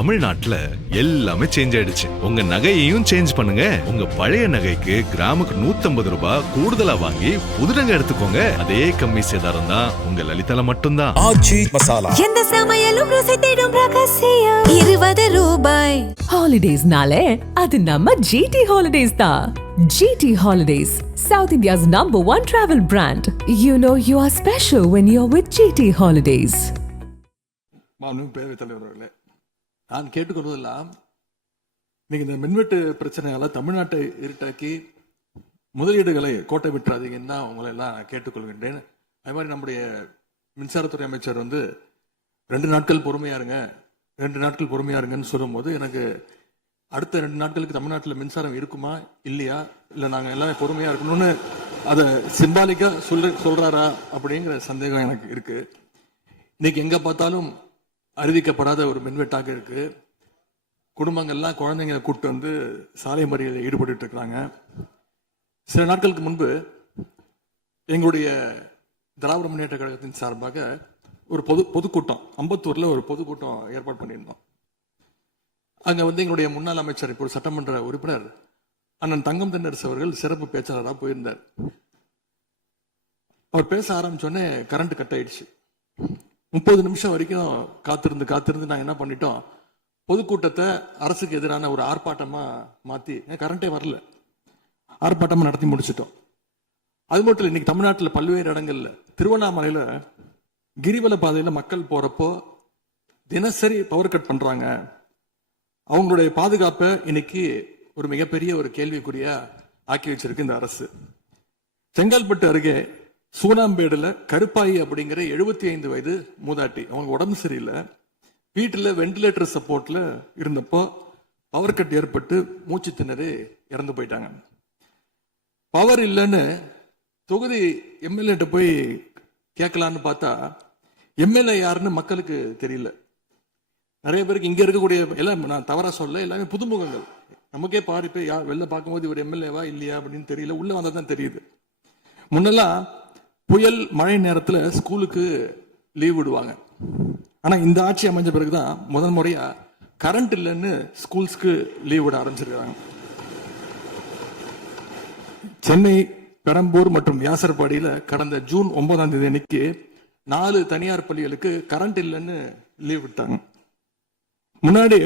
தமிழ்நாட்டுல எல்லாமே சேஞ்ச் ஆயிடுச்சு. உங்க நகையையும் சேஞ்ச் பண்ணுங்க. உங்க பழைய நகைக்கு கிராமுக்கு 150 ரூபாய் கூடுதலா வாங்கி புது நகை எடுத்துக்கோங்க. அதே கம்மி சேதாரம் தான் உங்க லலிதால மட்டும்தான். ஆச்சி மசாலா. எந்த சமையலும் ருசி தேடும் ரகசியம் 20 ரூபாய். ஹாலிடேஸ்னாலே அது நம்ம ஜிடி ஹாலிடேஸ் தான். GT Holidays, South India's #1 travel brand. You know you are special when you're with GT Holidays. மாண்புமிகு பேரவைத் தலைவர் அவர்களே, நான் கேட்டுக்கொள்வதெல்லாம் நீங்க இந்த மின்வெட்டு பிரச்சனையால தமிழ்நாட்டை இருட்டாக்கி முதலீடுகளை கோட்டை விட்டுறாதீங்கன்னு தான் உங்களை எல்லாம் கேட்டுக்கொள்கின்றேன். அதே மாதிரி நம்முடைய மின்சாரத்துறை அமைச்சர் 2 நாட்கள் பொறுமையா இருங்க, 2 நாட்கள் பொறுமையா இருங்கன்னு சொல்லும் போது எனக்கு அடுத்த 2 நாட்களுக்கு தமிழ்நாட்டில் மின்சாரம் இருக்குமா இல்லையா, இல்லை நாங்கள் எல்லாமே பொறுமையா இருக்கணும்னு அதை சிம்பாலிக்கா சொல்றாரா அப்படிங்கிற சந்தேகம் எனக்கு இருக்கு. இன்னைக்கு எங்க பார்த்தாலும் அறிவிக்கப்படாத ஒரு மின்வெட்டாக இருக்கு. குடும்பங்கள்லாம் குழந்தைங்களை கூப்பிட்டு சாலை மறியலில் ஈடுபட்டு இருக்கிறாங்க. சில நாட்களுக்கு முன்பு எங்களுடைய திராவிட முன்னேற்ற கழகத்தின் சார்பாக ஒரு பொதுக்கூட்டம் அம்பத்தூர்ல ஒரு பொதுக்கூட்டம் ஏற்பாடு பண்ணியிருந்தோம். அங்க எங்களுடைய முன்னாள் அமைச்சர், இப்போ சட்டமன்ற உறுப்பினர் அண்ணன் தங்கம் தென்னரசு அவர்கள் சிறப்பு பேச்சாளராக போயிருந்தார். அவர் பேச ஆரம்பிச்சோடனே கரண்ட் கட் ஆயிடுச்சு. 30 நிமிஷம் வரைக்கும் காத்திருந்து நாங்க என்ன பண்ணிட்டோம், பொதுக்கூட்டத்தை அரசுக்கு எதிரான ஒரு ஆர்ப்பாட்டமா மாத்தி, கரண்டே வரல, ஆர்ப்பாட்டமா நடத்தி முடிச்சிட்டோம். அது மட்டும் இல்லை, இன்னைக்கு தமிழ்நாட்டில் பல்வேறு இடங்கள்ல, திருவண்ணாமலையில கிரிவல பாதையில மக்கள் போறப்போ தினசரி பவர் கட் பண்றாங்க. அவங்களுடைய பாதுகாப்பை இன்னைக்கு ஒரு மிகப்பெரிய ஒரு கேள்விக்குறியா ஆக்கி வச்சிருக்கு இந்த அரசு. செங்கல்பட்டு அருகே சூனாம்பேடுல கருப்பாயி அப்படிங்கிற 75 வயது மூதாட்டி, அவங்க உடம்பு சரியில்லை, வீட்டுல வெண்டிலேட்டர் சப்போர்ட்ல இருந்தப்போ பவர் கட் ஏற்பட்டு மூச்சு திணறி இறந்து போயிட்டாங்க. பவர் இல்லைன்னு தொகுதி எம்எல்ஏ போய் கேட்கலான்னு பார்த்தா எம்எல்ஏ யாருன்னு மக்களுக்கு தெரியல. நிறைய பேருக்கு இங்க இருக்கக்கூடிய எல்லாம், நான் தவறா சொல்ல, எல்லாமே புதுமுகங்கள். நமக்கே பாரிப்பே வெளில பார்க்கும்போது இவர் எம்எல்ஏவா இல்லையா அப்படின்னு தெரியல, உள்ள வந்தா தான் தெரியுது. முன்னெல்லாம் புயல் மழை நேரத்துல ஸ்கூலுக்கு லீவ் விடுவாங்க. ஆனா இந்த ஆட்சி அமைஞ்ச பிறகுதான் முதல் முறையா கரண்ட் இல்லைன்னு ஸ்கூல்ஸ்க்கு லீவ் விட ஆரம்பிச்சிருக்காங்க. சென்னை, பெரம்பூர் மற்றும் வியாசர்பாடியில கடந்த ஜூன் 9ஆம் தேதி அன்னைக்கு 4 தனியார் பள்ளிகளுக்கு கரண்ட் இல்லைன்னு லீவ் விட்டாங்க. முன்னாடி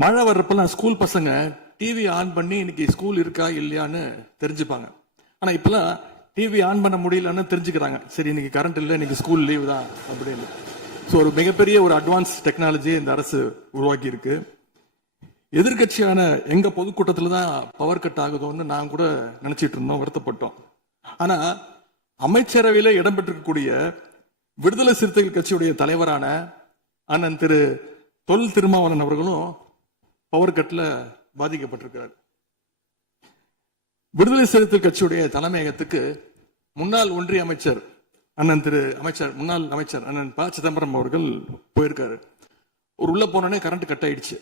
மழை வர்றப்பெல்லாம் ஸ்கூல் பசங்க டிவி ஆன் பண்ணி இன்னைக்கு ஸ்கூல் இருக்கா இல்லையான்னு தெரிஞ்சுப்பாங்க. ஆனா இப்பெல்லாம் டிவி ஆன் பண்ண முடியலன்னு தெரிஞ்சுக்கிறாங்க, சரி இன்னைக்கு கரண்ட் இல்லை, இன்னைக்கு ஸ்கூல் லீவ் தான் அப்படின்னு. ஸோ ஒரு மிகப்பெரிய ஒரு அட்வான்ஸ் டெக்னாலஜியை இந்த அரசு உருவாக்கி இருக்கு. எதிர்கட்சியான எங்க பொதுக்கூட்டத்துல தான் பவர் கட் ஆகுதோன்னு நான் கூட நினைச்சிட்டு இருந்தோம், வருத்தப்பட்டோம். ஆனா அமைச்சரவையில இடம்பெற்றிருக்கக்கூடிய விடுதலை சிறுத்தைகள் கட்சியுடைய தலைவரான அண்ணன் திரு தொல் திருமாவளவன் அவர்களும் பவர் கட்ல பாதிக்கப்பட்டிருக்கிறார். விடுதலை சிறுத்தைகள் கட்சியுடைய தலைமையகத்துக்கு முன்னாள் ஒன்றிய அமைச்சர் முன்னாள் அமைச்சர் அண்ணன் ப சிதம்பரம் அவர்கள் போயிருக்காரு. ஒரு உள்ள போனோடனே கரண்ட் கட் ஆயிடுச்சு.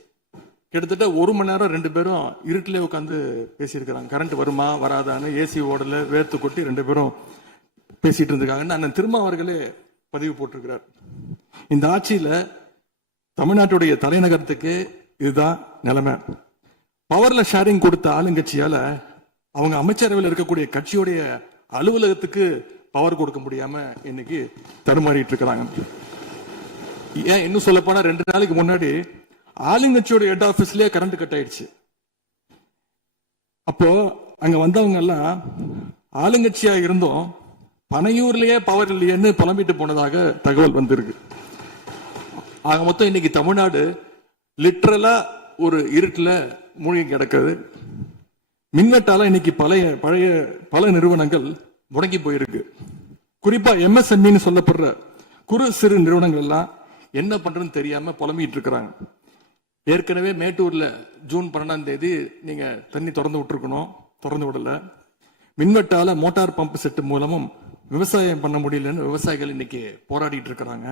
கிட்டத்தட்ட 1 மணி நேரம் 2 பேரும் இருட்டிலே உட்காந்து பேசியிருக்கிறாங்க. கரண்ட் வருமா வராதான்னு, ஏசி ஓடல, வேர்த்து கொட்டி 2 பேரும் பேசிட்டு இருந்திருக்காங்கன்னு அண்ணன் திருமா அவர்களே பதிவு போட்டிருக்கிறார். இந்த ஆட்சியில தமிழ்நாட்டுடைய தலைநகரத்துக்கு இதுதான் நிலைமை. பவர்ல ஷேரிங் கொடுத்த ஆளுங்கட்சியால அவங்க அமைச்சரவையில் இருக்கக்கூடிய கட்சியுடைய அலுவலகத்துக்கு பவர் கொடுக்க முடியாம இன்னைக்கு தடுமாறிட்டு இருக்கிறாங்க. ஏன் இன்னும் சொல்ல போனா 2 நாளைக்கு முன்னாடி ஆளுங்கட்சியோட ஹெட் ஆபீஸ்லயே கரண்ட் கட் ஆயிடுச்சு. அப்போ அங்க வந்தவங்க எல்லாம் ஆளுங்கட்சியா இருந்தும் பனையூர்லயே பவர் இல்லையேன்னு புலம்பிட்டு போனதாக தகவல் வந்திருக்கு. ஆக மொத்தம் இன்னைக்கு தமிழ்நாடு லிட்டரலா ஒரு இருட்டுல மூழ்கி கிடக்குது. மின்வெட்டால இன்னைக்கு பல நிறுவனங்கள் முடங்கி போயிருக்கு. குறிப்பா MSME சொல்லப்படுற குறு சிறு நிறுவனங்கள் எல்லாம் என்ன பண்றதுன்னு தெரியாம புலம்பிட்டு இருக்கிறாங்க. ஏற்கனவே மேட்டூர்ல ஜூன் 12ஆம் தேதி நீங்க தண்ணி திறந்து விட்டுருக்கணும், திறந்து விடல. மின்வெட்டால மோட்டார் பம்ப் செட்டு மூலமும் விவசாயம் பண்ண முடியலன்னு விவசாயிகள் இன்னைக்கு போராடிட்டு இருக்கிறாங்க.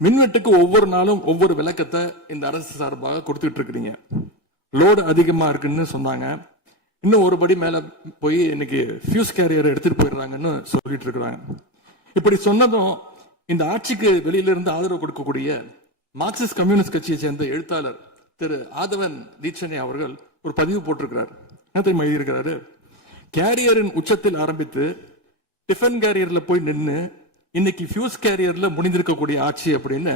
மின்வெட்டுக்கு ஒவ்வொரு நாளும் ஒவ்வொரு விளக்கத்தை இந்த அரசு சார்பாக கொடுத்துட்டு இருக்கிறீங்க. லோடு அதிகமா இருக்குன்னு சொன்னாங்க. இன்னும் ஒரு படி மேல போய் இன்னைக்கு ஃபியூஸ் கேரியர் எடுத்துட்டு போயிடுறாங்கன்னு சொல்லிட்டு இருக்கிறாங்க. இப்படி சொன்னதும் இந்த ஆட்சிக்கு வெளியில இருந்து ஆதரவு கொடுக்கக்கூடிய மார்க்சிஸ்ட் கம்யூனிஸ்ட் கட்சியை சேர்ந்த எழுத்தாளர் திரு ஆதவன் தீட்சணே அவர்கள் ஒரு பதிவு போட்டிருக்கிறார். என்ன தெரியுமா எழுதியிருக்கிறாரு? கேரியரின் உச்சத்தில் ஆரம்பித்து டிஃபன் கேரியர்ல போய் நின்று இன்னைக்கு ஃபியூஸ் கேரியர்ல முடிந்திருக்கக்கூடிய ஆட்சி அப்படின்னு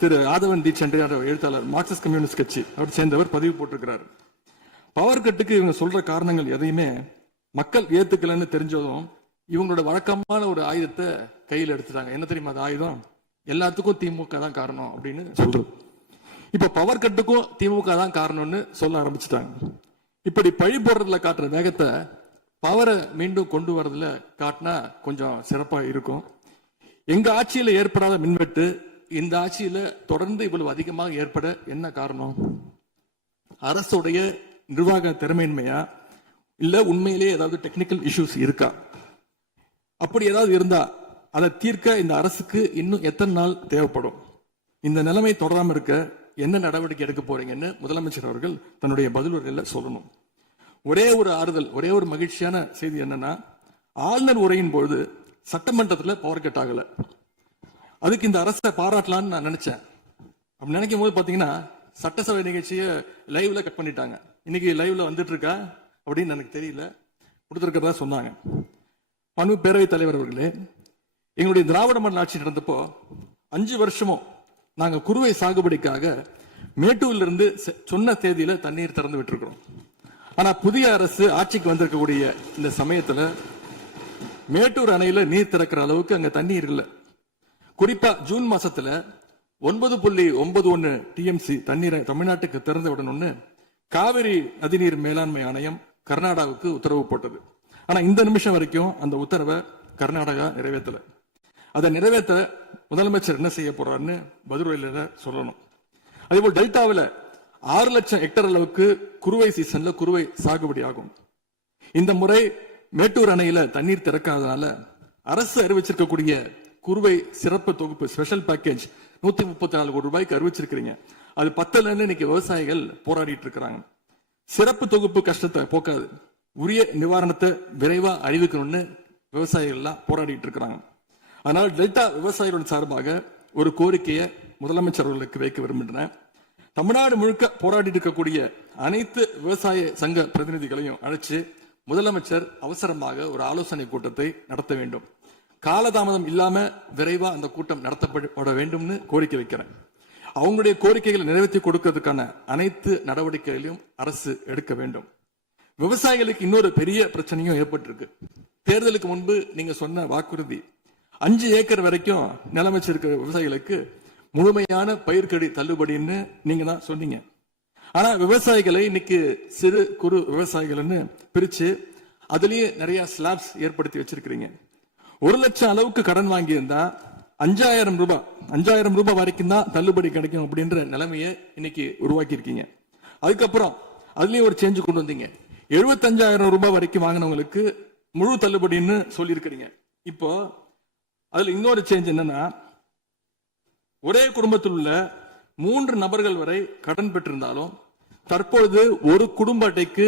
திரு ஆதவன் தீட்சண்டே எழுத்தாளர், மார்க்சிஸ்ட் கம்யூனிஸ்ட் கட்சி அவர் சேர்ந்தவர் பதிவு போட்டிருக்கிறார். பவர் கட்டுக்கு இவங்க சொல்ற காரணங்கள் எதையுமே மக்கள் ஏத்துக்கலன்னு தெரிஞ்சதும் இவங்களோட வழக்கமான ஒரு ஆயுதத்தை கையில் எடுத்துட்டாங்க. என்ன தெரியுமா அது ஆயுதம்? எல்லாத்துக்கும் திமுக தான் காரணம் அப்படின்னு சொல்றது. இப்ப பவர் கட்டுக்கும் திமுக தான் காரணம்னு சொல்ல ஆரம்பிச்சுட்டாங்க. இப்படி பழி போடுறதுல காட்டுற வேகத்தை பவரை மீண்டும் கொண்டு வரதுல காட்டினா கொஞ்சம் சிறப்பா இருக்கும். எங்க ஆட்சியில ஏற்படாத மின்வெட்டு இந்த ஆட்சியில தொடர்ந்து இவ்வளவு அதிகமாக ஏற்பட என்ன காரணம்? அரசுடைய நிர்வாக திறமையின்மையா, இல்ல உண்மையிலேயே ஏதாவது டெக்னிக்கல் இஷ்யூஸ் இருக்கா? அப்படி ஏதாவது இருந்தா அதை தீர்க்க இந்த அரசுக்கு இன்னும் எத்தனை நாள் தேவைப்படும்? இந்த நிலைமை தொடராம இருக்க என்ன நடவடிக்கை எடுக்க போறீங்கன்னு முதலமைச்சர் அவர்கள் தன்னுடைய பதிலுரையில சொல்லணும். ஒரே ஒரு ஆறுதல், ஒரே ஒரு மகிழ்ச்சியான செய்தி என்னன்னா, ஆளுநர் உரையின் பொழுது சட்டமன்றத்தில் பவர் கட் ஆகல. அதுக்கு இந்த அரசை பாராட்டலான்னு நான் நினைச்சேன். அப்படி நினைக்கும் போது பாத்தீங்கன்னா சட்டசபை நிகழ்ச்சியை லைவ்ல கட் பண்ணிட்டாங்க. இன்னைக்கு லைவ்ல வந்துட்டு இருக்கா அப்படின்னு எனக்கு தெரியல, கொடுத்திருக்கிறதா சொன்னாங்க. மனு பேரவைத் தலைவர் அவர்களே, எங்களுடைய திராவிட மாடல் ஆட்சி நடந்தப்போ 5 வருஷமும் நாங்க குறுவை சாகுபடிக்காக மேட்டூர்ல இருந்து சொன்ன தேதியில தண்ணீர் திறந்து விட்டுருக்கிறோம். ஆனா புதிய அரசு ஆட்சிக்கு வந்திருக்கக்கூடிய இந்த சமயத்துல மேட்டூர் அணையில நீர் திறக்கிற அளவுக்கு அங்க தண்ணீர் இல்லை. குறிப்பா ஜூன் மாசத்துல 9.91 டிஎம்சி தண்ணீரை தமிழ்நாட்டுக்கு திறந்து விடணும்னு காவிரி நதிநீர் மேலாண்மை ஆணையம் கர்நாடகாவுக்கு உத்தரவு போட்டது. ஆனா இந்த நிமிஷம் வரைக்கும் அந்த உத்தரவை கர்நாடகா நிறைவேற்றல. அதை நிறைவேற்ற முதலமைச்சர் என்ன செய்ய போறாருன்னு பதிலுரையில சொல்லணும். அதேபோல் டெல்டாவில் 6 லட்சம் ஹெக்டர் அளவுக்கு குறுவை சீசன்ல குறுவை சாகுபடி ஆகும். இந்த முறை மேட்டூர் அணையில தண்ணீர் திறக்காதனால அரசு அறிவிச்சிருக்கக்கூடிய குறுவை சிறப்பு தொகுப்பு ஸ்பெஷல் பேக்கேஜ் 134 கோடி ரூபாய்க்கு அறிவிச்சிருக்கிறீங்க. அது பத்தலன்னு இன்னைக்கு விவசாயிகள் போராடிட்டு இருக்கிறாங்க. சிறப்பு தொகுப்பு கஷ்டத்தை போக்காது, உரிய நிவாரணத்தை விரைவா அறிவிக்கணும்னு விவசாயிகள் எல்லாம் போராடிட்டு இருக்கிறாங்க. அதனால டெல்டா விவசாயிகளின் சார்பாக ஒரு கோரிக்கையை முதலமைச்சர் அவர்களுக்கு வைக்க விரும்புகிறேன். தமிழ்நாடு முழுக்க போராடிட்டு இருக்கக்கூடிய அனைத்து விவசாய சங்க பிரதிநிதிகளையும் அழைச்சு முதலமைச்சர் அவசரமாக ஒரு ஆலோசனை கூட்டத்தை நடத்த வேண்டும். காலதாமதம் இல்லாம விரைவா அந்த கூட்டம் நடத்தப்பட வேண்டும்னு கோரிக்கை வைக்கிறேன். அவங்களுடைய கோரிக்கைகளை நிறைவேற்றி கொடுக்கிறதுக்கான அனைத்து நடவடிக்கைகளையும் அரசு எடுக்க வேண்டும். விவசாயிகளுக்கு இன்னொரு பெரிய பிரச்சனையும் ஏற்பட்டிருக்கு. தேர்தலுக்கு முன்பு நீங்க சொன்ன வாக்குறுதி 5 ஏக்கர் வரைக்கும் நிலம் வச்சிருக்கிற விவசாயிகளுக்கு முழுமையான பயிர்க்கடி தள்ளுபடின்னு நீங்க தான் சொன்னீங்க. ஆனா விவசாயிகளை இன்னைக்கு சிறு குறு விவசாயிகள்னு பிரிச்சு அதுலயே நிறைய ஸ்லாப்ஸ் ஏற்படுத்தி வச்சிருக்கிறீங்க. 1 லட்சம் அளவுக்கு கடன் வாங்கி இருந்தா 5000 ரூபாய் வரைக்கும் தான் தள்ளுபடி கிடைக்கும் அப்படின்ற நிலைமையை இன்னைக்கு உருவாக்கி இருக்கீங்க. அதுக்கப்புறம் அதுலயும் ஒரு சேஞ்ச் கொண்டு வந்தீங்க. 75,000 ரூபாய் வரைக்கும் வாங்கினவங்களுக்கு முழு தள்ளுபடின்னு சொல்லியிருக்கிறீங்க. இப்போ அதுல இன்னொரு சேஞ்ச் என்னன்னா, ஒரே குடும்பத்தில் உள்ள 3 நபர்கள் வரை கடன் பெற்றிருந்தாலும் தற்பொழுது ஒரு குடும்ப அட்டைக்கு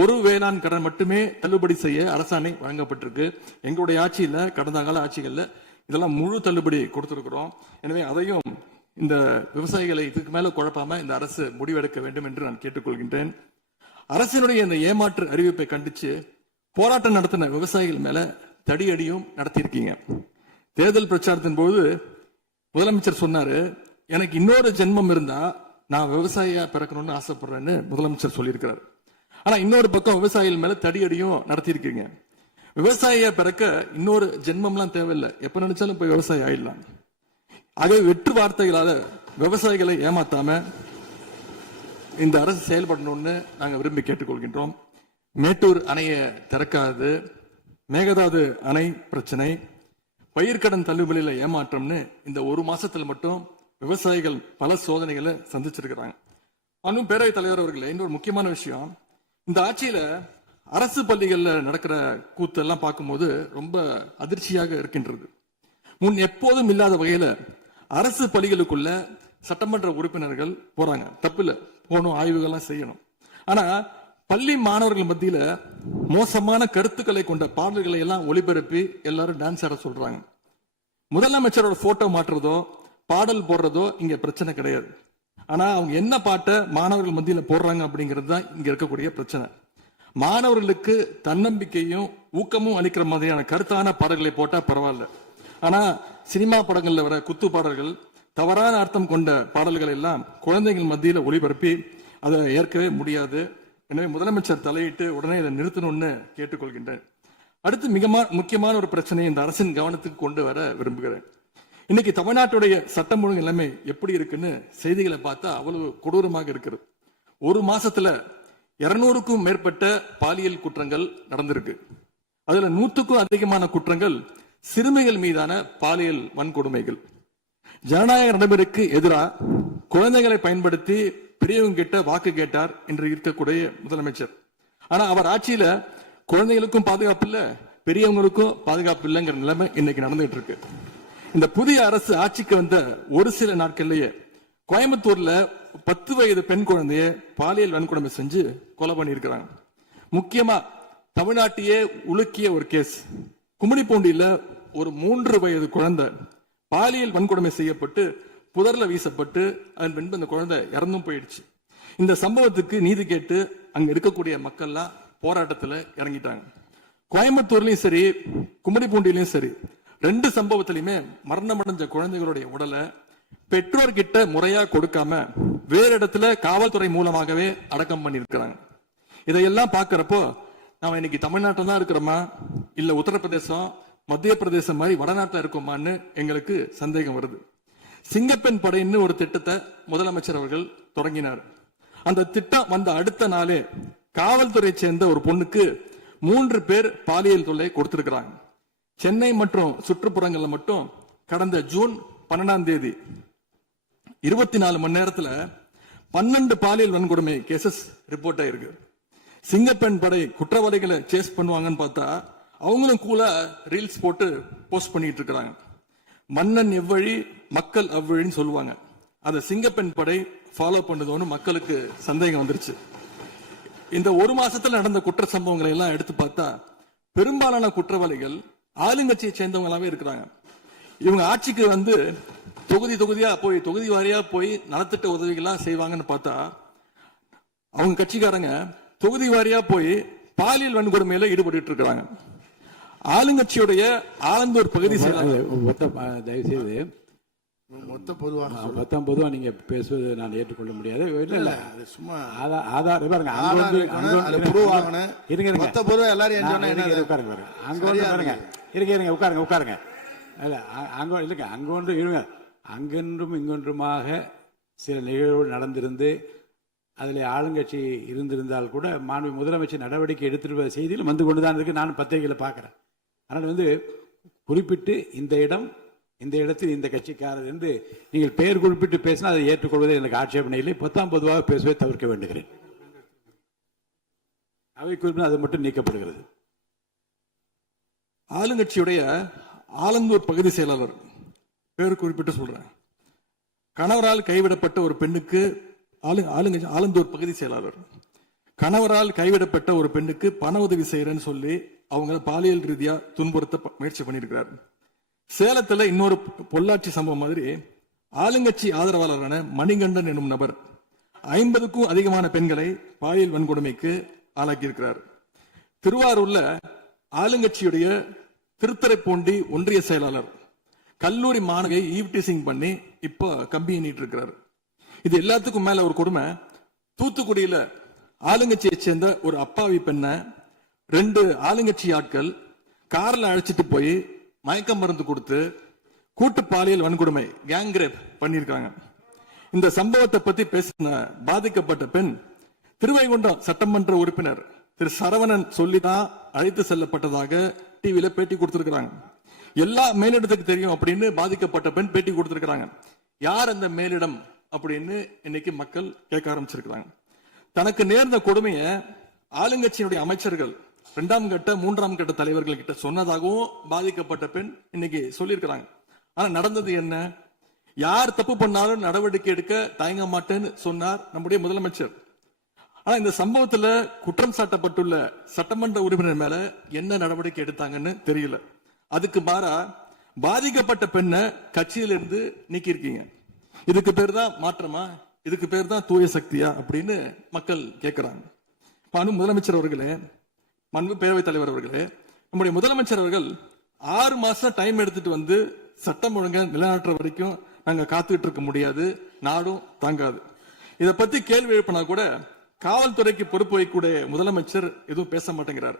ஒரு வேளாண் கடன் மட்டுமே தள்ளுபடி செய்ய அரசாணை வழங்கப்பட்டிருக்கு. எங்களுடைய ஆட்சியில, கடந்த கால ஆட்சிகள்ல இதெல்லாம் முழு தள்ளுபடி கொடுத்திருக்கிறோம். எனவே அதையும் இந்த விவசாயிகளை இதுக்கு மேல குழப்பாம இந்த அரசு முடிவெடுக்க வேண்டும் என்று நான் கேட்டுக்கொள்கின்றேன். அரசினுடைய இந்த ஏமாற்று அறிவிப்பை கண்டிச்சு போராட்டம் நடத்தின விவசாயிகள் மேல தடியடியும் நடத்தியிருக்கீங்க. தேர்தல் பிரச்சாரத்தின் போது முதலமைச்சர் சொன்னாரு, எனக்கு இன்னொரு ஜென்மம் இருந்தா நான் விவசாயியா பிறக்கணும்னு ஆசைப்படுறேன்னு முதலமைச்சர் சொல்லியிருக்கிறார். ஆனா இன்னொரு பக்கம் விவசாயிகள் மேல தடியடியும் நடத்தியிருக்கீங்க. விவசாயியா பிறக்க இன்னொரு ஜென்மம்லாம் தேவையில்லை, எப்ப நினைச்சாலும் போய் விவசாயி ஆயிடலாம். ஆகவே வெற்று வார்த்தைகளால விவசாயிகளை ஏமாத்தாம இந்த அரசு செயல்படணும்னு நாங்க விரும்பி கேட்டுக்கொள்கின்றோம். மேட்டூர் அணையை திறக்காது, மேகதாது அணை பிரச்சனை, பயிர்க்கடன் தள்ளுபடியில ஏமாற்றம்னு இந்த 1 மாசத்துல மட்டும் விவசாயிகள் பல சோதனைகளை சந்திச்சிருக்கிறாங்க. இன்னும் பேரவைத் தலைவர் அவர்களே, இன்னொரு முக்கியமான விஷயம், இந்த ஆட்சியில அரசு பள்ளிகள்ல நடக்கிற கூத்தெல்லாம் பார்க்கும்போது ரொம்ப அதிர்ச்சியாக இருக்கின்றது. முன் எப்போதும் இல்லாத வகையில அரசு பள்ளிகளுக்குள்ள சட்டமன்ற உறுப்பினர்கள் போறாங்க. தப்பில்ல, போகணும், ஆய்வுகள்லாம் செய்யணும். ஆனா பள்ளி மாணவர்கள் மத்தியில மோசமான கருத்துக்களை கொண்ட பாடல்களை எல்லாம் ஒளிபரப்பி எல்லாரும் டான்ஸ் ஆட சொல்றாங்க. முதலமைச்சரோட போட்டோ மாற்றுறதோ பாடல் போடுறதோ இங்க பிரச்சனை கிடையாது. ஆனா அவங்க என்ன பாட்டை மாணவர்கள் மத்தியில போடுறாங்க அப்படிங்கிறது தான் இங்க இருக்கக்கூடிய பிரச்சனை. மாணவர்களுக்கு தன்னம்பிக்கையும் ஊக்கமும் அளிக்கிற மாதிரியான கருத்தான பாடல்களை போட்டா பரவாயில்ல. ஆனா சினிமா படங்கள்ல வர குத்து பாடல்கள், தவறான அர்த்தம் கொண்ட பாடல்கள் எல்லாம் குழந்தைகள் மத்தியில ஒளிபரப்பி அதை ஏற்கவே முடியாது. எனவே முதலமைச்சர் தலையிட்டு உடனே இதை நிறுத்தணும்னு கேட்டுக்கொள்கின்றேன். அடுத்து மிக முக்கியமான ஒரு பிரச்சனையை இந்த அரசின் கவனத்துக்கு கொண்டு வர விரும்புகிறேன். இன்னைக்கு தமிழ்நாட்டுடைய சட்டம் ஒழுங்கு நிலைமை எப்படி இருக்குன்னு செய்திகளை பார்த்தா அவ்வளவு கொடூரமாக இருக்கிறது. ஒரு மாசத்துல 200க்கும் மேற்பட்ட பாலியல் குற்றங்கள் நடந்திருக்கு. அதுல 100க்கும் அதிகமான குற்றங்கள் சிறுமிகள் மீதான பாலியல் வன்கொடுமைகள். ஜனநாயக நடைமுறைக்கு எதிராக குழந்தைகளை பயன்படுத்தி பெரியவங்க கிட்ட வாக்கு கேட்டார் என்று இருக்கக்கூடிய முதலமைச்சர். ஆனா அவர் ஆட்சியில குழந்தைகளுக்கும் பாதுகாப்பு இல்ல, பெரியவங்களுக்கும் பாதுகாப்பு இல்லைங்கிற நிலைமை இன்னைக்கு நடந்துட்டு இருக்கு. இந்த புதிய அரசு ஆட்சிக்கு வந்த ஒரு சில நாட்கள்லயே கோயம்புத்தூர்ல 10 வயது பெண் குழந்தைய பாலியல் வன்கொடுமை செஞ்சு கொலை பண்ணியிருக்கிறாங்க. முக்கியமா தமிழ்நாட்டையே உலுக்கிய ஒரு கேஸ், கும்மிடிப்பூண்டியில ஒரு 3 வயது குழந்தை பாலியல் வன்கொடுமை செய்யப்பட்டு புதர்ல வீசப்பட்டு அதன் பின்பு அந்த குழந்தை இறந்தும் போயிடுச்சு. இந்த சம்பவத்துக்கு நீதி கேட்டு அங்க இருக்கக்கூடிய மக்கள்லாம் போராட்டத்துல இறங்கிட்டாங்க. கோயம்புத்தூர்லயும் சரி, கும்மிடிப்பூண்டியிலயும் சரி, 2 சம்பவத்திலுமே மரணமடைஞ்ச குழந்தைகளுடைய உடலை பெற்றோர்கிட்ட முறையா கொடுக்காம வேற இடத்துல காவல்துறை மூலமாகவே அடக்கம் பண்ணிருக்கிறாங்க. இதையெல்லாம் பாக்குறப்போ நாம இன்னைக்கு தமிழ்நாட்டில் தான் இருக்கிறோமா, இல்ல உத்தரப்பிரதேசம், மத்திய பிரதேசம் மாதிரி வடநாட்டில் இருக்கோமான்னு எங்களுக்கு சந்தேகம் வருது. சிங்கப்பெண் படைன்னு ஒரு திட்டத்தை முதலமைச்சர் அவர்கள் தொடங்கினார். அந்த திட்டம் வந்த அடுத்த நாளே காவல்துறை சேர்ந்த ஒரு பொண்ணுக்கு 3 பேர் பாலியல் தொல்லை கொடுத்திருக்கிறாங்க. சென்னை மற்றும் சுற்றுப்புறங்கள்ல மட்டும் கடந்த ஜூன் 12ஆம் தேதி 24 மணி நேரத்துல 12 பாலியல் வன்கொடுமை கேசஸ் ரிப்போர்ட் ஆயிருக்கு. சிங்கப்பெண் படை குற்றவாளிகளை சேஸ் பண்ணுவாங்கன்னு பார்த்தா அவங்களும் கூட ரீல்ஸ் போட்டு போஸ்ட் பண்ணிட்டு இருக்காங்க. மன்னன் எவ்வழி மக்கள் அவ்வழின்னு சொல்லுவாங்க. அதை சிங்கப்பெண் படை ஃபாலோ பண்ணுதோன்னு மக்களுக்கு சந்தேகம் வந்துருச்சு. இந்த ஒரு மாசத்துல நடந்த குற்ற சம்பவங்களை எல்லாம் எடுத்து பார்த்தா பெரும்பாலான குற்றவாளிகள் ஆளுங்கட்சியை சேர்ந்தவங்களாவே இருக்கிறாங்க. இவங்க ஆட்சிக்கு வந்து தொகுதியா போய் தொகுதி வாரியா போய் நலத்திட்ட உதவிகள்லாம் செய்வாங்கன்னு பார்த்தா அவங்க கட்சிக்காரங்க தொகுதி வாரியா போய் பாலியல் வன்கொடுமையில ஈடுபட்டு இருக்காங்க. ஆளுங்கட்சியுடைய ஆலந்தூர் பகுதி தயவுசெய்து மொத்தம் பொதுவா நீங்க பேசுவது நான் ஏற்றுக்கொள்ள முடியாது. இல்ல சும்மா ஆதார் பாருங்க, உட்காருங்க. அங்கொன்று இருங்க. அங்கொன்றும் இங்கொன்றுமாக சில நிகழ்வுகள் நடந்திருந்து அதில் ஆளுங்கட்சி இருந்திருந்தால் கூட மாண்பு முதலமைச்சர் நடவடிக்கை எடுத்துட்டு செய்தியில் வந்து கொண்டுதான் இருக்கு. நான் பத்திரிகையில் பார்க்கிறேன். அதனால் குறிப்பிட்டு இந்த இடத்தில் இந்த கட்சிக்காரர் என்று நீங்கள் பெயர் குறிப்பிட்டு பேசினா அதை ஏற்றுக்கொள்வதை எனக்கு ஆட்சேபனை இல்லை. பொதுவாக பேசுவதை தவிர்க்க வேண்டுகிறேன். அவை குறிப்பிட்டு அது மட்டும் நீக்கப்படுகிறது. ஆளுங்கட்சியுடைய ஆலந்தூர் பகுதி செயலாளர் பேர் குறிப்பிட்டு சொல்றேன். கணவரால் கைவிடப்பட்ட ஒரு பெண்ணுக்கு ஆலந்தூர் பகுதி செயலாளர் கணவரால் கைவிடப்பட்ட ஒரு பெண்ணுக்கு பண உதவி செய்யறேன்னு சொல்லி அவங்க பாலியல் ரீதியா துன்புறுத்த முயற்சி பண்ணியிருக்கிறார். சேலத்துல இன்னொரு பொள்ளாச்சி சம்பவம் மாதிரி ஆளுங்கட்சி ஆதரவாளரான மணிகண்டன் எனும் நபர் 50க்கும் அதிகமான பெண்களை பாலியல் வன்கொடுமைக்கு ஆளாக்கியிருக்கிறார். திருவாரூர்ல ஆளுங்கட்சியுடைய திருத்துறைப்பூண்டி ஒன்றிய செயலாளர் கல்லூரி மாணவியை ஈவ்டீசிங் பண்ணி இப்ப கம்பி எண்ணிட்டு இருக்கிறார். இது எல்லாத்துக்கும் மேல ஒரு கொடுமை, தூத்துக்குடியில ஆளுங்கட்சியை சேர்ந்த ஒரு அப்பாவி பெண்ணை 2 ஆளுங்கட்சி ஆட்கள் கார்ல அழைச்சிட்டு போய் மயக்க மருந்து கொடுத்து கூட்டு பாலியல் வன்கொடுமை கேங் ரேப் பண்ணிருக்காங்க. இந்த சம்பவத்தை பத்தி பேசின பாதிக்கப்பட்ட பெண் திருவைகுண்டம் சட்டமன்ற உறுப்பினர் திரு சரவணன் சொல்லிதான் அழைத்து செல்லப்பட்டதாக டிவியில பேட்டி கொடுத்திருக்கிறாங்க. எல்லா மேலிடத்துக்கு தெரியும் அப்படின்னு பாதிக்கப்பட்ட பெண் பேட்டி கொடுத்திருக்கிறாங்க. யார் அந்த மேலிடம் அப்படின்னு இன்னைக்கு மக்கள் கேட்க ஆரம்பிச்சிருக்கிறாங்க. தனக்கு நேர்ந்த கொடுமையை ஆளுங்கட்சியினுடைய அமைச்சர்கள் 2ஆம் கட்ட 3ஆம் கட்ட தலைவர்கள் கிட்ட சொன்னதாகவும் பாதிக்கப்பட்ட பெண் இன்னைக்கு சொல்லியிருக்கிறாங்க. ஆனா நடந்தது என்ன? யார் தப்பு பண்ணாலும் நடவடிக்கை எடுக்க தயங்க மாட்டேன்னு சொன்னார் நம்முடைய முதலமைச்சர். ஆனா இந்த சம்பவத்துல குற்றம் சாட்டப்பட்டுள்ள சட்டமன்ற உறுப்பினர் மேல என்ன நடவடிக்கை எடுத்தாங்கன்னு தெரியல. அதுக்கு மாறா பாதிக்கப்பட்ட பெண்ணை கட்சியிலிருந்து நீக்கி இருக்கீங்க. இதுக்கு பேர் தான் மாற்றமா? இதுக்கு பேர் தான் தூய சக்தியா அப்படின்னு மக்கள் கேட்கிறாங்க. மாண்பு முதலமைச்சர் அவர்களே, மாண்பு பேரவைத் தலைவர் அவர்களே, நம்முடைய முதலமைச்சர் அவர்கள் 6 மாசம் டைம் எடுத்துட்டு வந்து சட்டம் ஒழுங்கை நிலைநாட்டுற வரைக்கும் நாங்க காத்துக்கிட்டு இருக்க முடியாது, நாடும் தாங்காது. இதை பத்தி கேள்வி எழுப்பினா கூட காவல்துறைக்கு பொறுப்பு வைக்கக்கூடிய முதலமைச்சர் எதுவும் பேச மாட்டேங்கிறார்.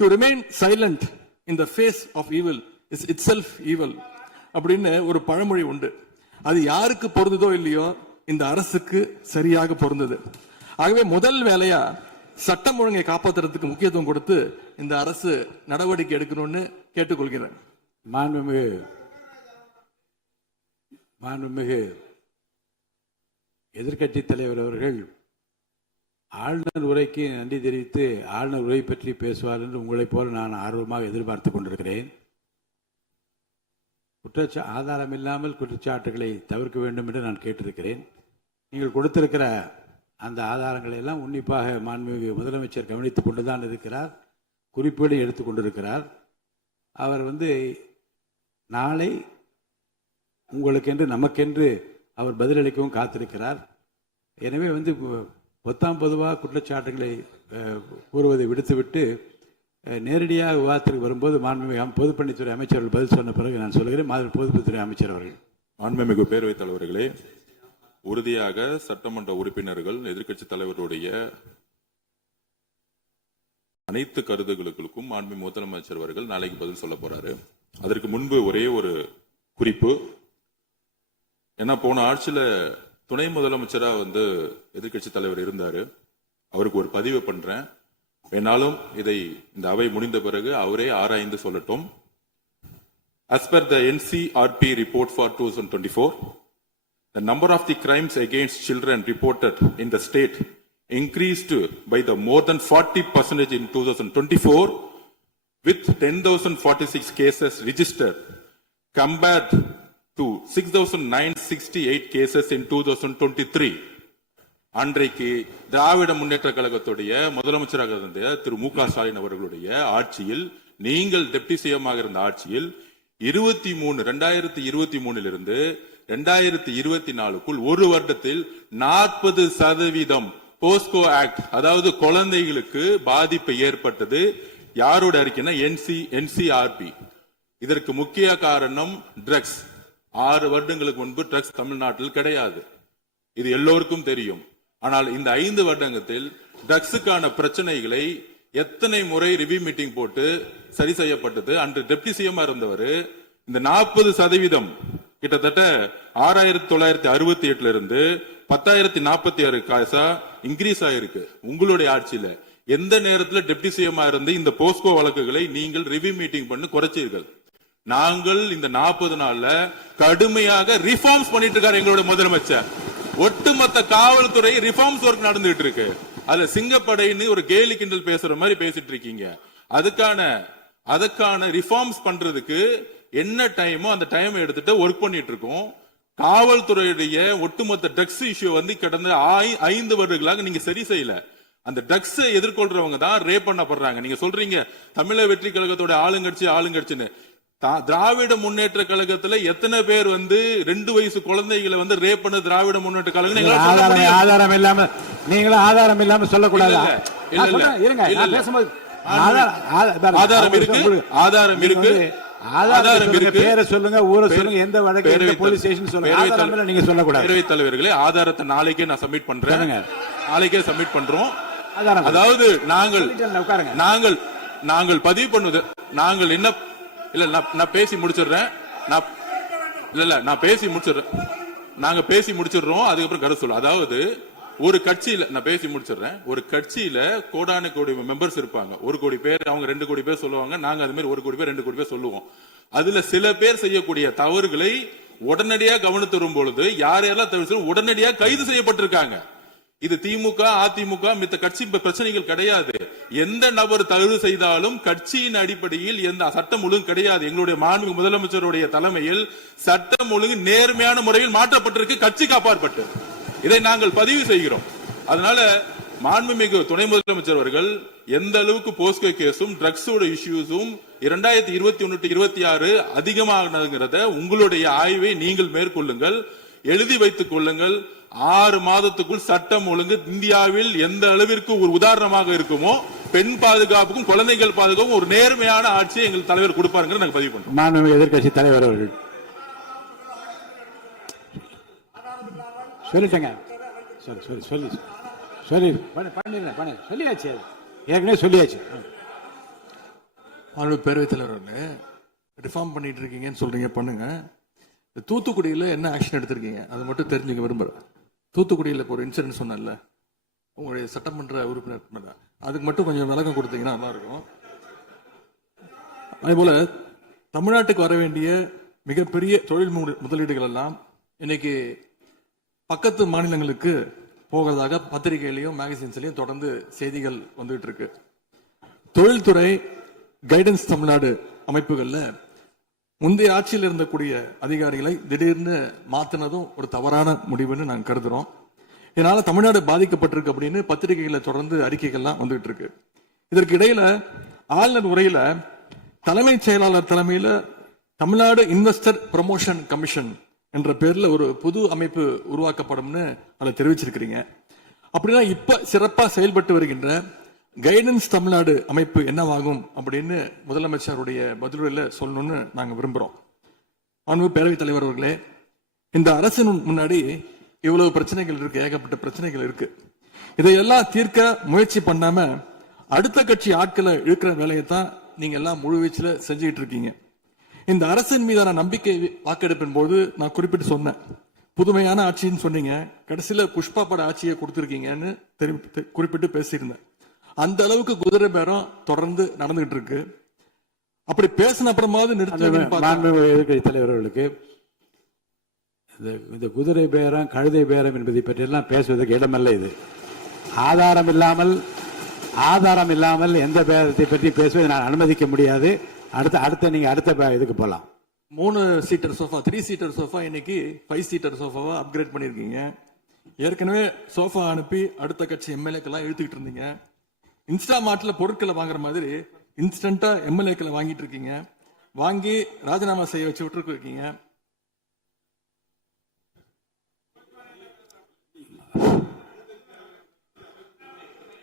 To remain silent in the face of evil is itself evil அப்படின்னு ஒரு பழமொழி உண்டு. அது யாருக்கு பொருந்ததோ இல்லையோ இந்த அரசுக்கு சரியாக பொருந்தது. ஆகவே முதல் வேலையா சட்டம் ஒழுங்கை காப்பாற்றுறதுக்கு முக்கியத்துவம் கொடுத்து இந்த அரசு நடவடிக்கை எடுக்கணும்னு கேட்டுக்கொள்கிறேன். மாண்புமிகு எதிர்க்கட்சி தலைவர் அவர்கள் ஆளுநர் உரைக்கு நன்றி தெரிவித்து ஆளுநர் உரை பற்றி பேசுவார் என்று உங்களைப் போல நான் ஆர்வமாக எதிர்பார்த்து கொண்டிருக்கிறேன். ஆதாரம் இல்லாமல் குற்றச்சாட்டுகளை தவிர்க்க வேண்டும் என்று நான் கேட்டிருக்கிறேன். நீங்கள் கொடுத்திருக்கிற அந்த ஆதாரங்களை எல்லாம் உன்னிப்பாக மாண்புமிகு முதலமைச்சர் கவனித்துக் கொண்டுதான் இருக்கிறார், குறிப்புகளை எடுத்துக் கொண்டிருக்கிறார். அவர் நாளை உங்களுக்கென்று நமக்கென்று அவர் பதிலளிக்கவும் காத்திருக்கிறார். எனவே பொதுவாக குற்றச்சாட்டுகளை கூறுவதை விடுத்துவிட்டு நேரடியாக விவாதத்திற்கு வரும்போது மாண்புமிகு பொதுப்பணித்துறை அமைச்சர்கள் பதில் சொன்ன பிறகு நான் சொல்கிறேன். பொதுப்பணித்துறை அமைச்சர் அவர்கள். மாண்புமிகு பேரவைத் தலைவர்களே, உறுதியாக சட்டமன்ற உறுப்பினர்கள் எதிர்க்கட்சி தலைவருடைய அனைத்து கருத்துக்களுக்கும் மாண்புமிகு முதலமைச்சர் அவர்கள் நாளைக்கு பதில் சொல்ல போறாரு. அதற்கு முன்பு ஒரே ஒரு குறிப்பு. ஏன்னா போன ஆட்சியில துணை முதலமைச்சரா எதிர்க்கட்சி தலைவர் இருந்தாரு. அவருக்கு ஒரு பதிவு பண்றேன், வேணாலும் இதை இந்த அவை முடிந்த பிறகு அவரே ஆராய்ந்து சொல்லட்டும். As per the NCRP report for 2024, the number of the crimes against children reported in the state increased by the more than 40% in 2024, with 10,046 cases registered compared to 6,968 cases in 2023. அன்றைக்கு திராவிட முன்னேற்ற கழகத்துடைய முதலமைச்சராக இருந்த திரு மு க ஸ்டாலின் அவர்களுடைய ஆட்சியில், நீங்கள் டெப்டி சிஎம்மாக இருந்த ஆட்சியில் 2023 இருந்து 2024க்குள் ஒரு வருடத்தில் 40% போஸ்கோ ஆக்ட், அதாவது குழந்தைகளுக்கு பாதிப்பு ஏற்பட்டது. யாரோட அறிக்கைன்னா என்சிஆர்பி. இதற்கு முக்கிய காரணம் ட்ரக்ஸ். 6 வருடங்களுக்கு முன்பு ட்ரக்ஸ் தமிழ்நாட்டில் கிடையாது, இது எல்லோருக்கும் தெரியும். ஆனால் இந்த 5 வருடத்தில் ட்ரக்ஸுக்கான பிரச்சனைகளை எத்தனை முறை ரிவ்யூ மீட்டிங் போட்டு சரி செய்யப்பட்டது. அன்று டெப்டி சிஎம் இருந்தவர் இந்த 40% கிட்டத்தட்ட 6,968 இருந்து 10,046 காசா இன்க்ரீஸ் ஆயிருக்கு. உங்களுடைய ஆட்சியில எந்த நேரத்தில் டெப்டி சிஎம் இருந்து இந்த போஸ்கோ வழக்குகளை நீங்கள் ரிவ்யூ மீட்டிங் பண்ணி குறைச்சீர்கள்? நாங்கள் இந்த 40 நாள்ல கடுமையாக ரிஃபார்ம்ஸ் பண்ணிட்டு இருக்காரு எங்களுடைய முதலமைச்சர். ஒட்டுமொத்த காவல்துறை ரிஃபார்ம்ஸ் ஒர்க் நடந்துட்டு இருக்கு. அதுல சிங்கப்படைன்னு ஒரு கேலி கிண்டல் பேசுற மாதிரி பேசிட்டு இருக்கீங்க. அதுக்கான ரிஃபார்ம்ஸ் பண்றதுக்கு என்ன டைமோ அந்த டைம் எடுத்துட்டு ஒர்க் பண்ணிட்டு இருக்கோம். காவல்துறையுடைய ஒட்டுமொத்த ட்ரக்ஸ் இஷ்யூ கடந்த 5 வருடங்களாக நீங்க சரி செய்யல. அந்த ட்ரக்ஸ் எதிர்கொள்றவங்க தான் ரேப் பண்ணப்படுறாங்க. நீங்க சொல்றீங்க தமிழக வெற்றி கழகத்தோட ஆளுங்கட்சின்னு. திராவிட முன்னேற்ற கழகத்துல எத்தனை பேர் 2 வயசு குழந்தைகளை ரேப் பண்ண திராவிட முன்னேற்ற கழகம்? ஆதாரம் இல்லாம நீங்களும் ஆதாரம் இல்லாம சொல்லக்கூடாது. ஆதாரம் இருக்கு, ஆதாரம் இருக்கு, ஆதாரம் இருக்கு. பேரை சொல்லுங்க, ஊரை சொல்லுங்க, எந்த வழக்கு, எந்த போலீஸ் ஸ்டேஷன் சொல்லுங்க. ஆதாரம் நீங்க சொல்லக்கூடாது. பேரவைத் தலைவர்களே, ஆதாரத்தை நாளைக்கே நான் சப்மிட் பண்றேன். நாளைக்கே சப்மிட் பண்றோம். அதாவது நாங்கள் பதிவு பண்ணுவது, நாங்கள் என்ன இல்ல நான் பேசி முடிச்சிடுறேன். நாங்க பேசி முடிச்சிடுறோம். அதுக்கப்புறம் கருத்து சொல்ல. அதாவது ஒரு கட்சியில நான் பேசி முடிச்சிடுறேன். ஒரு கட்சியில கோடான கோடி மெம்பர்ஸ் இருப்பாங்க. 1 கோடி பேர், அவங்க 2 கோடி பேர் சொல்லுவாங்க. நாங்க அது மாதிரி 1 கோடி பேர் 2 கோடி பேர் சொல்லுவோம். அதுல சில பேர் செய்யக்கூடிய தவறுகளை உடனடியாக கவனித்து வரும் பொழுது யாரெல்லாம் தவறு உடனடியாக கைது செய்யப்பட்டிருக்காங்க. இது திமுக, அதிமுக மித்த கட்சி பிரச்சனைகள் கிடையாது. எந்த நபர் தவறு செய்தாலும் கட்சியின் அடிப்படையில் எந்த சட்டம் ஒழுங்கு கிடையாது. எங்களுடைய மாண்புமிகு முதலமைச்சருடைய தலைமையில் சட்டம் ஒழுங்கு நேர்மையான முறையில் மாற்றப்பட்டிருக்கு, கட்சிக்கு அப்பாற்பட்டு. இதை நாங்கள் பதிவு செய்கிறோம். அதனால மாண்புமிகு துணை முதலமைச்சர் அவர்கள் எந்த அளவுக்கு போஸ்கோ கேஸும் ட்ரக்ஸோட இஷ்யூஸும் 2021 to 26 அதிகமானதுங்கிறத உங்களுடைய ஆய்வை நீங்கள் மேற்கொள்ளுங்கள், எழுதி வைத்துக் கொள்ளுங்கள். 6 மாதத்துக்குள் சட்டம் ஒழுங்கு இந்தியாவில் எந்த அளவிற்கு ஒரு உதாரணமாக இருக்குமோ பெண் பாதுகாப்புக்கும் குழந்தைகள் பாதுகாப்புக்கும் ஒரு நேர்மையான ஆட்சியை எங்கள் தலைவர் கொடுப்பாருங்க நாங்கள் பதிவு பண்றோம். மாண்புமிகு எதிர்க்கட்சி தலைவர் அவர்கள் சொல்லிட்டேங்க. சொல்லி பண்ணிடுறேன். சொல்லியாச்சு, ஏற்கனவே சொல்லியாச்சு. பேரவைத் தலைவர் ரிஃபார்ம் பண்ணிட்டு இருக்கீங்கன்னு சொல்றீங்க, பண்ணுங்க. தூத்துக்குடியில் என்ன ஆக்ஷன் எடுத்திருக்கீங்க அதை மட்டும் தெரிஞ்சுக்க விரும்புறேன். தூத்துக்குடியில் இப்போ ஒரு இன்சிடென்ட் சொன்னல உங்களுடைய சட்டமன்ற உறுப்பினர், அதுக்கு மட்டும் கொஞ்சம் விளக்கம் கொடுத்தீங்கன்னா நல்லா இருக்கும். அதே போல தமிழ்நாட்டுக்கு வர வேண்டிய மிகப்பெரிய தொழில் முதலீடுகள் எல்லாம் இன்னைக்கு பக்கத்து மாநிலங்களுக்கு போகிறதாக பத்திரிகையிலையும் மேகசின்ஸ்லையும் தொடர்ந்து செய்திகள் வந்துட்டு இருக்கு. தொழில்துறை கைடன்ஸ் தமிழ்நாடு அமைப்புகள்ல முந்தைய ஆட்சியில் இருந்தக்கூடிய அதிகாரிகளை திடீர்னு மாத்தினதும் ஒரு தவறான முடிவுன்னு நாங்கள் கருதுறோம். இதனால தமிழ்நாடு பாதிக்கப்பட்டிருக்கு அப்படின்னு பத்திரிகைகளை தொடர்ந்து அறிக்கைகள்லாம் வந்துட்டு இருக்கு. இதற்கு இடையில ஆளுநர் உரையில தலைமைச் செயலாளர் தலைமையில தமிழ்நாடு இன்வெஸ்டர் ப்ரமோஷன் கமிஷன் என்ற பேர்ல ஒரு புது அமைப்பு உருவாக்கப்படும்னு அதை தெரிவிச்சிருக்கிறீங்க. அப்படின்னா இப்ப சிறப்பா செயல்பட்டு வருகின்ற கைடன்ஸ் தமிழ்நாடு அமைப்பு என்னவாகும் அப்படின்னு முதலமைச்சருடைய பதிலுரையில சொல்லணும்னு நாங்க விரும்புறோம். மாண்பு பேரவைத் தலைவர் அவர்களே, இந்த அரசின் முன்னாடி இவ்வளவு பிரச்சனைகள் இருக்கு, ஏகப்பட்ட பிரச்சனைகள் இருக்கு. இதையெல்லாம் தீர்க்க முயற்சி பண்ணாம அடுத்த கட்சி ஆட்களை இழுக்கிற வேலையை தான் நீங்க எல்லாம் முழுவீச்சுல செஞ்சுக்கிட்டு இருக்கீங்க. இந்த அரசின் மீதான நம்பிக்கை வாக்கெடுப்பின் போது நான் குறிப்பிட்டு சொன்னேன், புதுமையான ஆட்சின்னு சொன்னீங்க, கடைசியில புஷ்பா பட ஆட்சியை கொடுத்திருக்கீங்கன்னு குறிப்பிட்டு பேசியிருந்தேன். அந்த அளவுக்கு குதிரை பேரம் தொடர்ந்து நடந்துகிட்டு இருக்கு. அப்படி பேசின அப்புறமாவது எதிர்க்கட்சி தலைவர்களுக்கு இந்த குதிரை பேரம் கழுதை பேரம் என்பதை பற்றி எல்லாம் பேசுவதற்கு இடமல்ல. இது ஆதாரம் இல்லாமல் எந்த பேரத்தை பற்றி பேசுவதை நான் அனுமதிக்க முடியாது. நீங்க அடுத்த இதுக்கு போலாம். 3 சீட்டர் சோஃபா 3 சீட்டர் சோஃபா இன்னைக்கு 5 சீட்டர் சோஃபாவா அப்கிரேட் பண்ணிருக்கீங்க. ஏற்கனவே சோஃபா அனுப்பி அடுத்த கட்சி எம்எல்ஏக்கெல்லாம் இழுத்துக்கிட்டு இருந்தீங்க. இன்ஸ்டா மார்ட்ல பொருட்களை வாங்குற மாதிரி இன்ஸ்டன்டா எம்எல்ஏக்களை வாங்கிட்டு இருக்கீங்க. வாங்கி ராஜினாமா செய்ய வச்சு விட்டு இருக்கீங்க.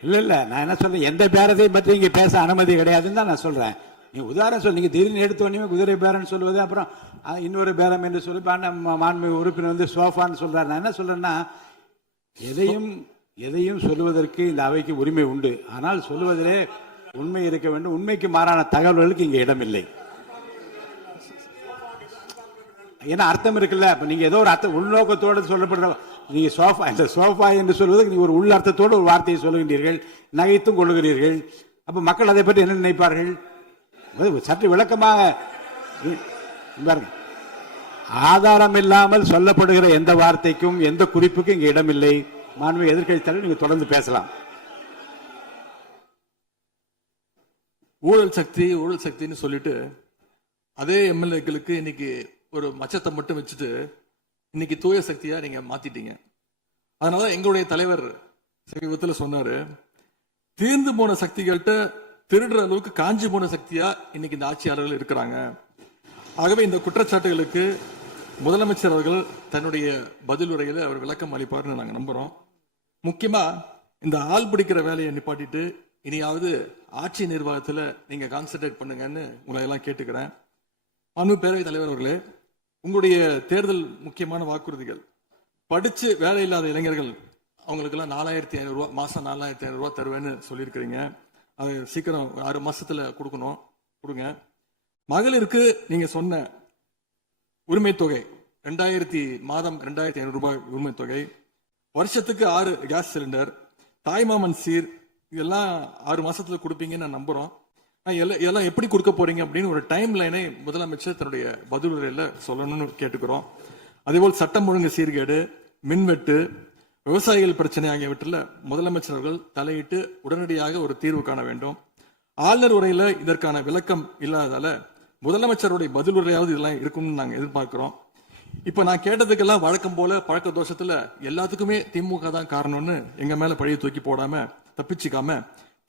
இல்ல நான் என்ன சொல்றேன், எந்த பேரத்தையும் பற்றி இங்க பேச அனுமதி கிடையாதுன்னு தான் நான் சொல்றேன். நீங்க உதாரணம் சொன்னீங்க, திடீர்னு எடுத்த உடனே குதிரை பேரன்னு சொல்லுவது, அப்புறம் இன்னொரு பேரம் என்று சொல்லி மாண்புமிகு உறுப்பினர் வந்து சோஃபான்னு சொல்றாரு. நான் என்ன சொல்றேன்னா, எதையும் சொல்லுவதற்கு இந்த அவைக்கு உரிமை உண்டு. ஆனால் சொல்லுவதிலே உண்மை இருக்க வேண்டும். உண்மைக்கு மாறான தகவல்களுக்கு இங்க இடமில்லை. ஏன்னா அர்த்தம் இருக்குல்ல. அப்ப நீங்க ஏதோ ஒரு அர்த்தம் உள்நோக்கத்தோடு சொல்லப்படுற நீங்க சோஃபா, இந்த சோஃபா என்று சொல்வதற்கு நீங்க ஒரு உள் அர்த்தத்தோடு ஒரு வார்த்தையை சொல்லுகின்றீர்கள், நகைத்தும் கொள்ளுகிறீர்கள். அப்ப மக்கள் அதை பற்றி என்ன நினைப்பார்கள்? சற்று விளக்கமாக பாருங்க. ஆதாரம் இல்லாமல் சொல்லப்படுகிற எந்த வார்த்தைக்கும் எந்த குறிப்புக்கும் இங்க இடமில்லை. மாண்புமிகு எதிர்க்கட்சி தலைவர், நீங்க தொடர்ந்து பேசலாம். ஊழல் சக்தின்னு சொல்லிட்டு அதே எம்எல்ஏக்களுக்கு இன்னைக்கு ஒரு மச்சத்தை மட்டும் வச்சுட்டு இன்னைக்கு தூய சக்தியா நீங்க மாத்திட்டீங்க. அதனால எங்களுடைய தலைவர் சமீபத்தில் சொன்னாரு, தீர்ந்து போன சக்திகள்கிட்ட திருடுற அளவுக்கு காஞ்சி போன சக்தியா இன்னைக்கு இந்த ஆட்சியாளர்கள் இருக்கிறாங்க. ஆகவே இந்த குற்றச்சாட்டுகளுக்கு முதலமைச்சர் அவர்கள் தன்னுடைய பதில் உரையில அவர் விளக்கம் அளிப்பார்னு நாங்க நம்புறோம். முக்கியமா இந்த ஆள் பிடிக்கிற வேலையை நிப்பாட்டிட்டு இனியாவது ஆட்சி நிர்வாகத்துல நீங்க கான்சென்ட்ரேட் பண்ணுங்கன்னு உங்களை எல்லாம் கேட்டுக்கிறேன். மாண்பு பேரவைத் தலைவர் அவர்களே, உங்களுடைய தேர்தல் முக்கியமான வாக்குறுதிகள், படிச்சு வேலை இல்லாத இளைஞர்கள் அவங்களுக்கு எல்லாம் 4500 ரூபாய் மாசம் 4500 ரூபாய் தருவேன்னு சொல்லியிருக்கிறீங்க. அது சீக்கிரம் 6 மாசத்துல கொடுங்க. மகளிருக்கு நீங்க சொன்ன உரிமை தொகை 2500 ரூபாய் உரிமை தொகை, வருஷத்துக்கு 6 கேஸ் சிலிண்டர், தாய்மாமன் சீர், இதெல்லாம் 6 மாசத்துல கொடுப்பீங்கன்னு நான் நம்புறோம். இதெல்லாம் எப்படி கொடுக்க போறீங்க அப்படின்னு ஒரு டைம் லைனை முதலமைச்சர் தன்னுடைய பதிலுரையில சொல்லணும்னு கேட்டுக்கிறோம். அதேபோல் சட்டம் ஒழுங்கு சீர்கேடு, மின்வெட்டு, விவசாயிகள் பிரச்சனை ஆகியவற்றில் முதலமைச்சர் அவர்கள் தலையிட்டு உடனடியாக ஒரு தீர்வு காண வேண்டும். ஆளுநர் உரையில இதற்கான விளக்கம் இல்லாததால முதலமைச்சருடைய பதில் உரையாவது இதெல்லாம் இருக்கும்னு நாங்க எதிர்பார்க்கிறோம். இப்ப நான் கேட்டதுக்கெல்லாம் வழக்கம் போல பழக்க தோஷத்துல எல்லாத்துக்குமே திமுக தான் காரணம்னு எங்க மேல பழிய தூக்கி போடாம தப்பிச்சுக்காம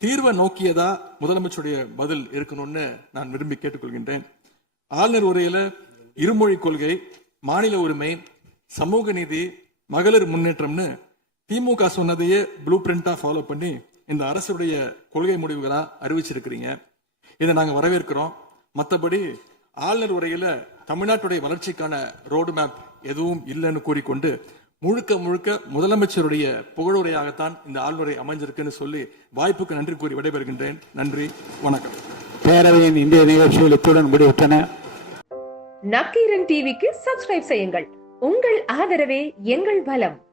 தீர்வை நோக்கியதா முதலமைச்சருடைய பதில் இருக்கணும்னு நான் விரும்பி கேட்டுக்கொள்கின்றேன். ஆளுநர் உரையில இருமொழி கொள்கை, மாநில உரிமை, சமூக நீதி, மகளிர் முன்னேற்றம்னு திமுக சொன்னதையே ப்ளூ பிரிண்டா ஃபாலோ பண்ணி இந்த அரசுடைய கொள்கை முடிவுகளா அறிவிச்சிருக்கிறீங்க. இதை நாங்க வரவேற்கிறோம். மற்றபடி ஆளுநர் உரையில தமிழ்நாட்டுடைய வளர்ச்சிக்கான ரோடு மேப் எதுவும் இல்லைன்னு கூறிக்கொண்டு முழுக்க முழுக்க முதலமைச்சருடைய புகழுரையாகத்தான் இந்த ஆளுநரை அமைஞ்சிருக்குன்னு சொல்லி வாய்ப்புக்கு நன்றி கூறி விடைபெறுகின்றேன். நன்றி, வணக்கம். பேரவையின் இந்திய நிகழ்ச்சிகள் இத்துடன் முடிவுற்றன. நக்கீரன் டிவிக்கு சப்ஸ்கிரைப் செய்யுங்கள். உங்கள் ஆதரவே எங்கள் பலம்.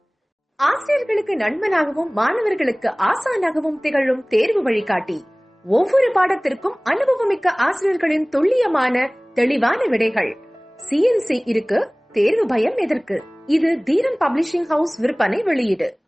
ஆசிரியர்களுக்கு நண்பனாகவும் மாணவர்களுக்கு ஆசானாகவும் திகழும் தேர்வு வழிகாட்டி. ஒவ்வொரு பாடத்திற்கும் அனுபவமிக்க ஆசிரியர்களின் துல்லியமான தெளிவான விடைகள். CNC இருக்கு, தேர்வு பயம் எதற்கு? இது தீரன் பப்ளிஷிங் ஹவுஸ் விற்பனை வெளியீடு.